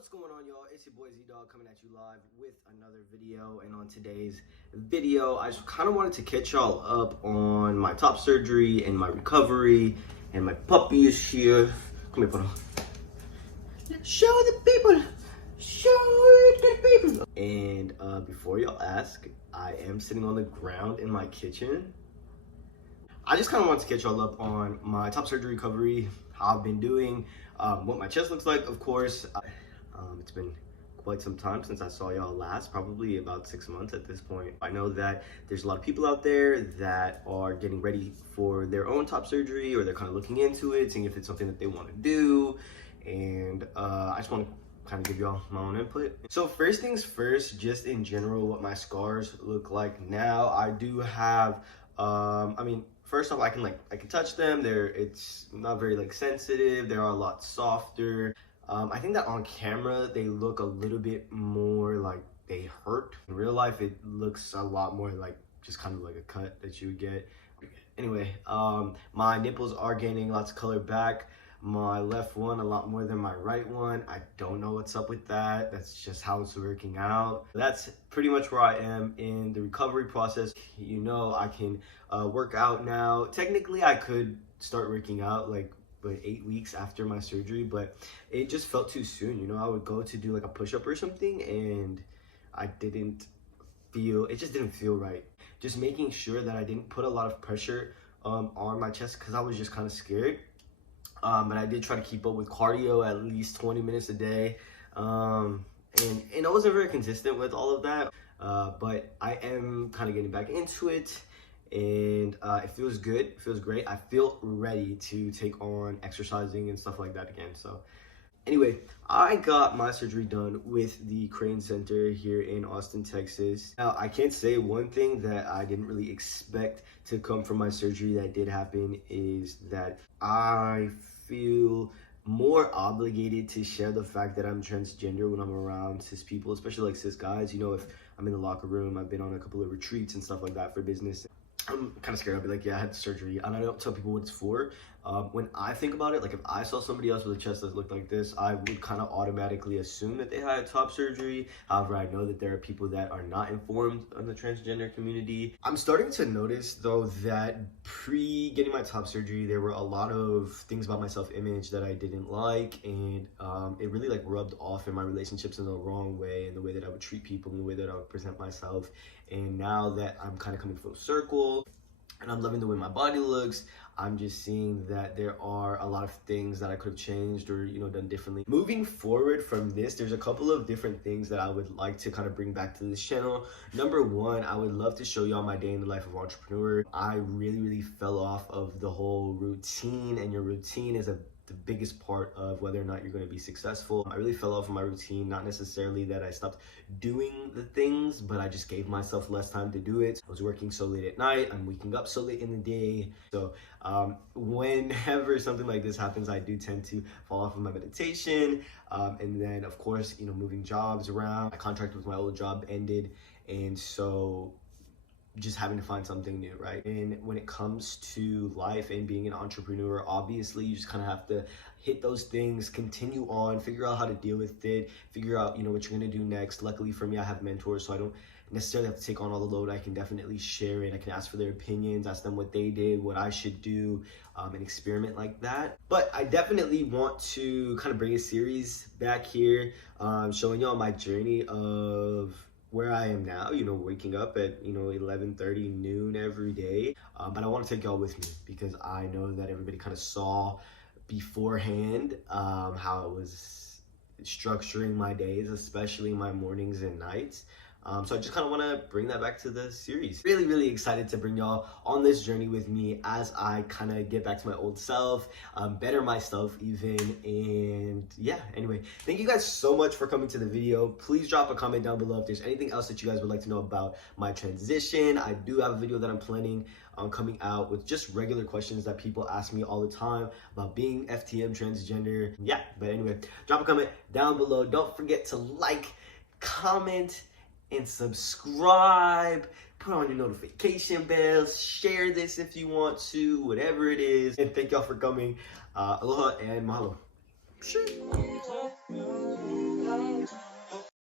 What's going on, y'all? It's your boy Z-Dog coming at you live with another video. And on today's video, I just kind of wanted to catch y'all up on my top surgery and my recovery. And my puppy is here. Come here, Pano. Show the people. Show the people. And before y'all ask, I am sitting on the ground in my kitchen. I just kind of wanted to catch y'all up on my top surgery recovery, how I've been doing, what my chest looks like, of course. It's been quite some time since I saw y'all last, probably about 6 months at this point. I know that there's a lot of people out there that are getting ready for their own top surgery, or they're kind of looking into it, seeing if it's something that they want to do. And I just want to kind of give y'all my own input. So first things first, just in general, what my scars look like now. I do have, first off, I can touch them. It's not very sensitive. They are a lot softer. I think that on camera, they look a little bit more like they hurt. In real life, it looks a lot more like just kind of like a cut that you would get. Anyway, my nipples are gaining lots of color back. My left one a lot more than my right one. I don't know what's up with that. That's just how it's working out. That's pretty much where I am in the recovery process. You know, I can work out now. Technically, I could start working out like 8 weeks after my surgery, but it just felt too soon. You know, I would go to do like a push-up or something, and it just didn't feel right. Just making sure that I didn't put a lot of pressure on my chest, because I was just kind of scared. But I did try to keep up with cardio at least 20 minutes a day. And I wasn't very consistent with all of that, but I am kind of getting back into it. And it feels good, it feels great. I feel ready to take on exercising and stuff like that again. So anyway, I got my surgery done with the Crane Center here in Austin, Texas. Now, I can't say one thing that I didn't really expect to come from my surgery that did happen is that I feel more obligated to share the fact that I'm transgender when I'm around cis people, especially like cis guys. You know, if I'm in the locker room, I've been on a couple of retreats and stuff like that for business. I'm kind of scared. I'll be like, yeah, I had surgery, and I don't tell people what it's for. When I think about it, like if I saw somebody else with a chest that looked like this, I would kind of automatically assume that they had top surgery. However, I know that there are people that are not informed on the transgender community. I'm starting to notice though that pre getting my top surgery, there were a lot of things about my self-image that I didn't like, and it really rubbed off in my relationships in the wrong way, in the way that I would treat people, in the way that I would present myself. And now that I'm kind of coming full circle and I'm loving the way my body looks, I'm just seeing that there are a lot of things that I could have changed or, done differently. Moving forward from this, there's a couple of different things that I would like to kind of bring back to this channel. Number one, I would love to show y'all my day in the life of entrepreneur. I really fell off of the whole routine, and your routine is the biggest part of whether or not you're going to be successful. I really fell off of my routine, not necessarily that I stopped doing the things, but I just gave myself less time to do it. I was working so late at night, I'm waking up so late in the day. So whenever something like this happens, I do tend to fall off of my meditation. And then of course, moving jobs around. My contract with my old job ended, and so just having to find something new, right? And when it comes to life and being an entrepreneur, obviously you just kind of have to hit those things, continue on, figure out how to deal with it, figure out what you're going to do next. Luckily for me, I have mentors, so I don't necessarily have to take on all the load. I can definitely share it. I can ask for their opinions, ask them what they did, what I should do, and experiment like that. But I definitely want to kind of bring a series back here, showing y'all my journey of where I am now, waking up at 11:30 noon every day. But I want to take y'all with me, because I know that everybody kind of saw beforehand how I was structuring my days, especially my mornings and nights. So I just kind of want to bring that back to the series. Really excited to bring y'all on this journey with me as I kind of get back to my old self, better myself even. And yeah, anyway, thank you guys so much for coming to the video. Please drop a comment down below if there's anything else that you guys would like to know about my transition. I do have a video that I'm planning on coming out with just regular questions that people ask me all the time about being FTM transgender. Yeah, but anyway, drop a comment down below. Don't forget to like, comment, and subscribe. Put on your notification bells. Share this if you want to, whatever it is. And thank y'all for coming. Aloha and mahalo.